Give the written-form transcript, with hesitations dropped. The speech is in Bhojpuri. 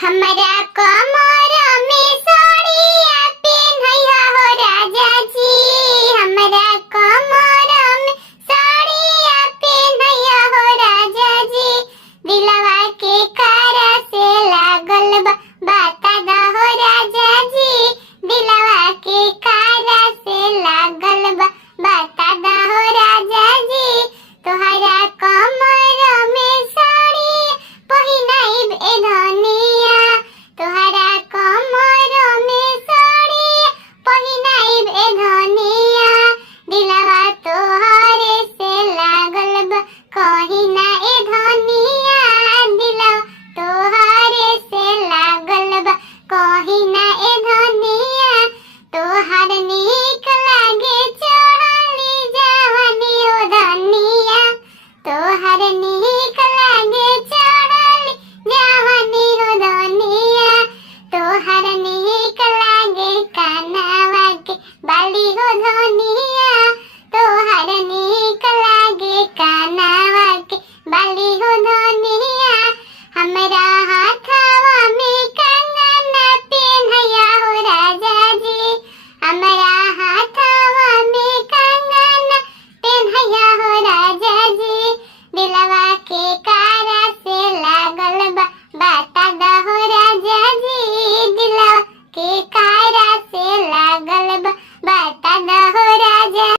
हमरा कमर में साड़िया पेन्हैया हो राजा जी। हमरा कमर में साड़िया पेन्हैया हो राजा जी। दिलवा के कारा से लागल बा बता दा हो राजा जी। दिलवा के कारा से लागल बा बता दा हो राजा जी। तोहरा कमर में साड़ी पहिनाइब ए धनिया। तोहरा कमर में साड़ी पहिनाइब ए धनिया। दिलवा तोहरे से लागल बा कहीं ना ए धनिया। दिलवा तोहरे से लागल बा कहीं ना